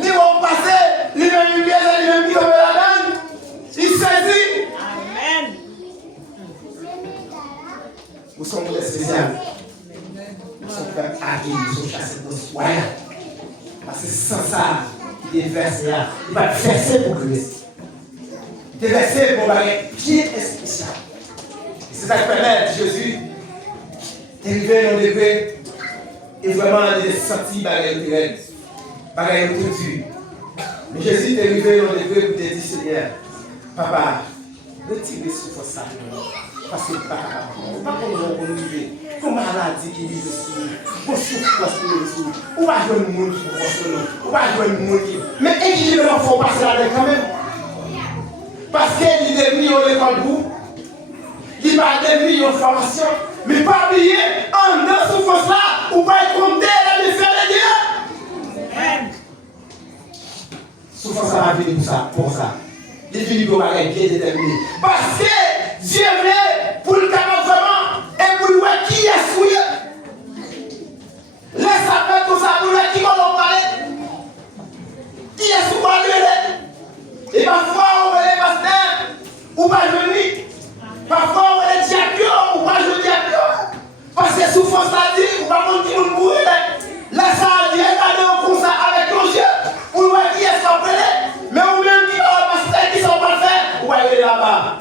Ils vont passer, ils vont lui pièce, ils vont lui tomber la donne. Ils saisissent. Amen. Nous sommes des spéciales. Nous sommes fait hacker, nous sommes chassés de soins. Parce que sans ça, il est versé. Il va verser pour Christ. Il est versé pour un pied spécial. C'est ça qui permet Jésus d'arriver dans le degré et vraiment de sentir bagaille de dur. Mais Jésus est arrivé dans le degré pour te dire Seigneur, papa, retirez ce faux ça. Parce que pas pour nous arriver. Pour maladie qui vit dessus, pour souffrance qui vit dessus, ou pas jouer le monde qui fonctionne, ou pas jouer le monde qui. Mais équilibrément, il faut passer là-dedans quand même. Parce qu'il est mis au l'école pour, il va devenir une formation, mais pas oublier, en dans ce souffrance-là, ou pas compter la défaite de Dieu. Souffrance va venir pour ça. Il finit pour être bien déterminé. Parce que Dieu veut pour le camarade vraiment. Et pour lui, qui est souillé? Laisse après tout ça, pour lui, qui va en parler? Qui est souillé? Et parfois, on va les pasteurs, ou pas venir. Parfois, on va les diapions, ou pas jouer diapions. Parce que souffrance l'a dit, ou pas qu'on dit qu'on mourir. Laisse ça, Dieu, regardez comme ça avec nos yeux. Pour lui, qui est souillé? Mais ou même qui ont pasteur qui sont pas faits, ou aller là-bas.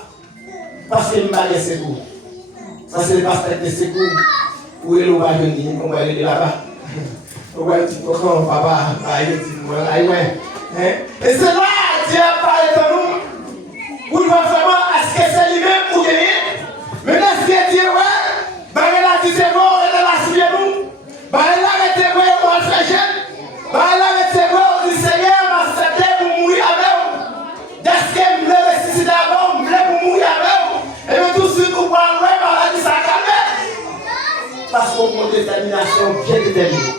Parce que je m'a laissé vous. Ça c'est le pasteur de secours. Où est-ce qu'on va venir? On va aller là-bas. On va dire, papa, et c'est là, Dieu a parlé de nous. Pour nous vraiment, est-ce que c'est lui-même pour gagner? Mais est-ce que Dieu, ouais, bah il a dit c'est bon, il a suivi nous. Bah il a été vrai, on va faire jeune. Bah il a été vrai, on dit Seigneur, ma c'était pour mourir avec vous. Est-ce que je voulais ressusciter avant, je voulais pour mourir avec vous? Et bien tout de suite, vous parlez, maladie, ça calme. Parce qu'on a une détermination bien déterminée.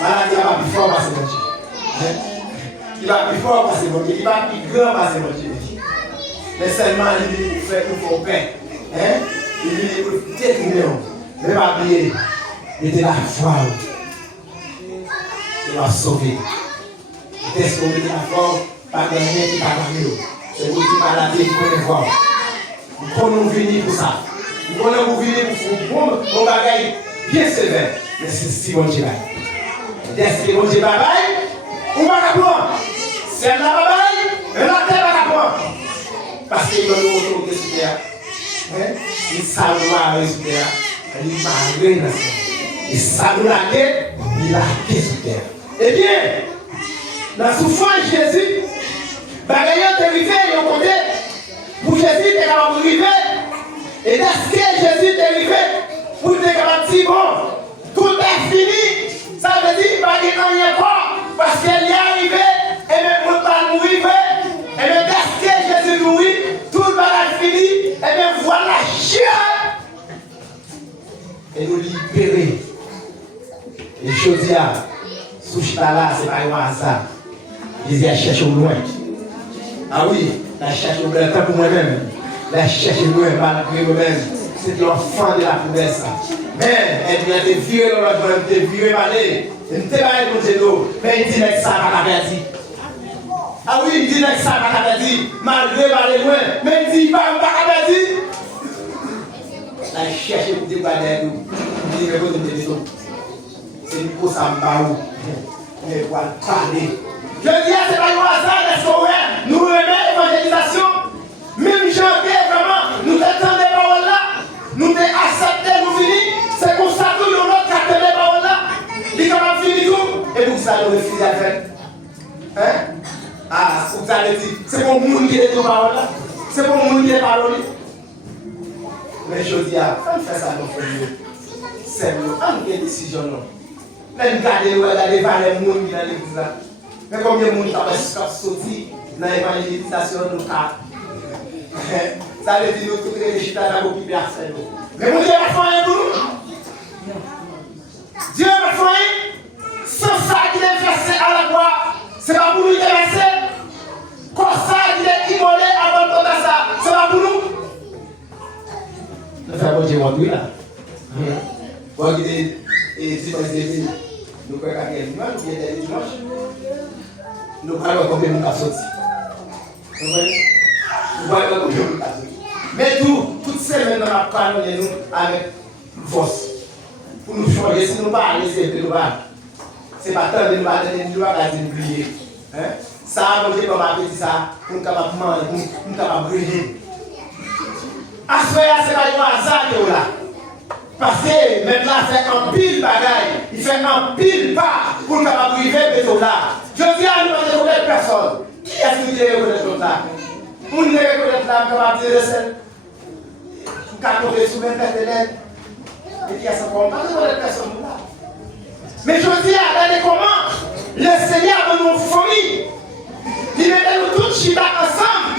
Maladie va plus fort passer mon Dieu. Il va plus fort passer mon Dieu. Il va plus grand passer mon Dieu. Mais seulement il vient pour faire tout pour paix. Il vient pour déterminer. Mais pas oublier. Il était la foi. Il va sauver. Est-ce qu'on met la foi? Pas de rien qui va parler. C'est vous qui maladie qui peut le voir. Nous pouvons venir pour ça. Nous pouvons venir pour un bon bagage bien sévère. Mais c'est si bon Dieu. Est-ce que bon Dieu va bailler? Ou va prendre? C'est la baille, et la terre va prendre. Parce qu'il va nous autorité sur terre. Il savent nous arrêter sur terre. Il va arrêter sur terre. Il savent nous arrêter, il a arrêté sur terre. Eh bien, la souffrance de Jésus, bagaille est arrivé, il y a un côté. Pour Jésus, il est capable d'arriver. Et est-ce que Jésus est arrivé pour être capable de dire bon, tout est fini? Ça veut dire qu'il va y avoir rien encore. Parce qu'elle est arrivée, et même pour ne pas mourir, et même est-ce que Jésus mourit, tout le bagage fini. agir et nous libérer. Et je dis à sous là, c'est pas un hasard. Jésus a cherché au loin. Ah oui, la cherche au loin, tant pour moi-même. La cherche au loin, malgré moi-même. C'est l'enfant de la promesse. Mais elle vient de virer dans la bonne, de virer malé. Elle ne t'a pas écouté l'eau. Mais il dit que ça va la dit. Ah oui, il dit que ça va la dit. Malgré malé loin. Mais il dit, il va pas la dire. La cherche pour dire quoi d'aide. Il dit, mais vous ne dites pas. C'est une cause à m'baou. Mais voilà, parler. Je dis, c'est pas un hasard, est-ce que nous aimons l'évangélisation? Même chanter vraiment, nous attendons des paroles là, nous acceptons, nous finissons. C'est pour ça que nous avons capté les paroles là. Nous avons fini tout. Et pour ça, nous refusons à faire. Hein? Ah, vous allez dire, c'est pour le monde qui est les paroles là. C'est pour le monde qui est les paroles. Mais je dis, on fait ça, nous faisons. C'est nous, on a une décision. Même garder, regardez, voir les gens qui sont dans l'église là. Mais combien de gens ont sorti dans l'évangélisation de nos cas? Ça veut dire que nous tous les chita dans le pays à faire. Mais mon Dieu va faire un pour nous. Dieu va faire un. Sans ça qu'il est versé à la croix, c'est pas pour nous qu'il est versé. Comme ça qu'il est immolé avant de faire ça, c'est pas pour nous. Nous faisons Dieu aujourd'hui là. Bon, il est dimanche. Nous croyons qu'il y a dimanche, il y a dimanche. Nous croyons combien nous avons sorti. Vous voyez? Nous croyons combien nous avons sorti. Mais toutes ces semaines, nous avons parlé nous avec force. Pour nous changer, si nous ne pas aller, c'est pas tant de nous aller, nous allons briller. Ça, on dit qu'on va dire ça, pour nous capables de manger, pour nous capables de briller. À ce moment-là, c'est pas un hasard que là. Parce que maintenant, c'est un pile bagaille. Il fait un pile pas pour nous capables de briller là. Je dis à nous, on ne reconnaît personne. Qui est-ce qui est reconnaître là? On ne reconnaît là, capable de dire ça. Nous capable sous même tête et qui est-ce qu'on ne reconnaît personne là. Mais je dis à regardez comment le Seigneur a donné nos familles. Il met nous tous chita ensemble.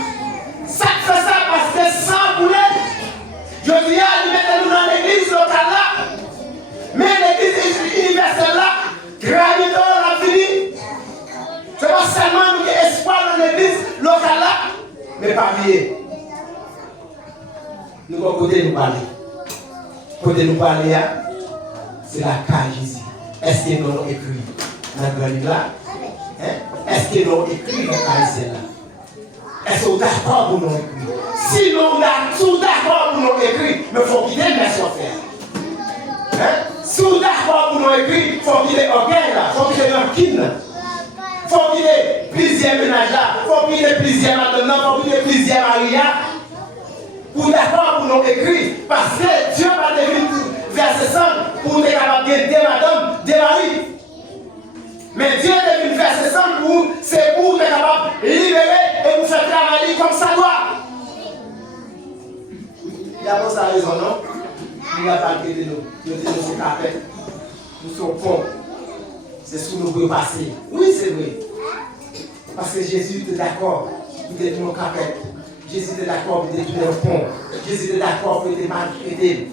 Ça fait ça parce que sans boulet. Je dis à il met nous dans l'église locale là. Mais l'église universelle là, gravité la fini. C'est pas seulement nous qui espoir dans l'église locale là, mais pas oublier. Nous allons côté nous parler. Côté nous parler, c'est la cage ici. Est-ce que nous avons écrit dans le livre là? Est-ce que nous avons écrit dans la cage là? Est-ce que vous êtes d'accord pour nous écrire? Si nous sommes tous d'accord pour nous écrire, mais il faut quitter les messieurs faire. Si vous êtes d'accord pour nous écrire, il faut quitter orgueil là, il faut quitter rancune là. Il faut quitter plusieurs ménages là, il faut quitter plusieurs madame là, il faut quitter plusieurs maris là. Vous êtes d'accord pour nous écrire, parce que Dieu va devenir verset 5 pour nous être capables de des madames, des maris. Mais Dieu est devenu verset 5 pour c'est pour être capable de libérer et vous faire travailler comme ça doit. Il n'y a pas sa raison, non? Il n'y a pas de nous. Nous sommes capés. Nous sommes ponts. C'est sous nous pouvons passer. Oui, c'est vrai. Parce que Jésus était d'accord pour être nos capés. Jésus était d'accord pour être nos ponts. Jésus était d'accord pour être maltraité.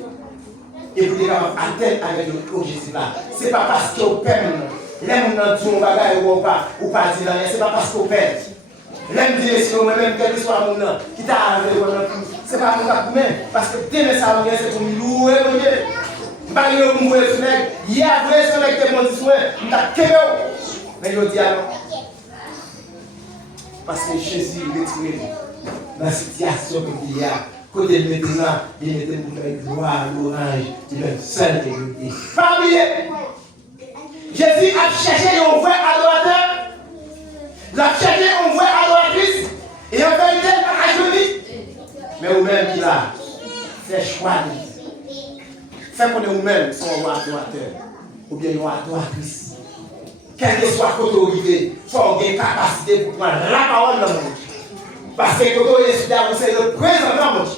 Et pour être capable d'atteindre avec le Jésus là. Ce n'est pas parce qu'on perd. L'aime dans tout le bagage ou pas dire rien. Ce n'est pas parce qu'on perd. L'aime dire si on même quel que soit mon nom qui t'a arrivé c'est pas mon cas pour moi parce que demain ça va c'est pour me louer mon Dieu. Pas le mourir ce mec, il y a vrai ce mec qui mon soin, on t'a kébé. Mais je dis alors parce que Jésus retiré dans la situation qu'il y a côté maintenant, il mettait pour faire gloire l'orange, il est seul et vérité. Pas oublier. Jésus a cherché un vrai adorateur. Il a cherché un vrai adoratrice. Et en vérité, pas joli. Mais vous-même qui là, fait choix. Fait qu'on est vous-même son adorateur. Ou bien une adoratrice. Quel que soit côté arrivé, il faut avoir une capacité pour prendre la parole dans le monde. Parce que quand on est là, vous êtes le président dans le monde.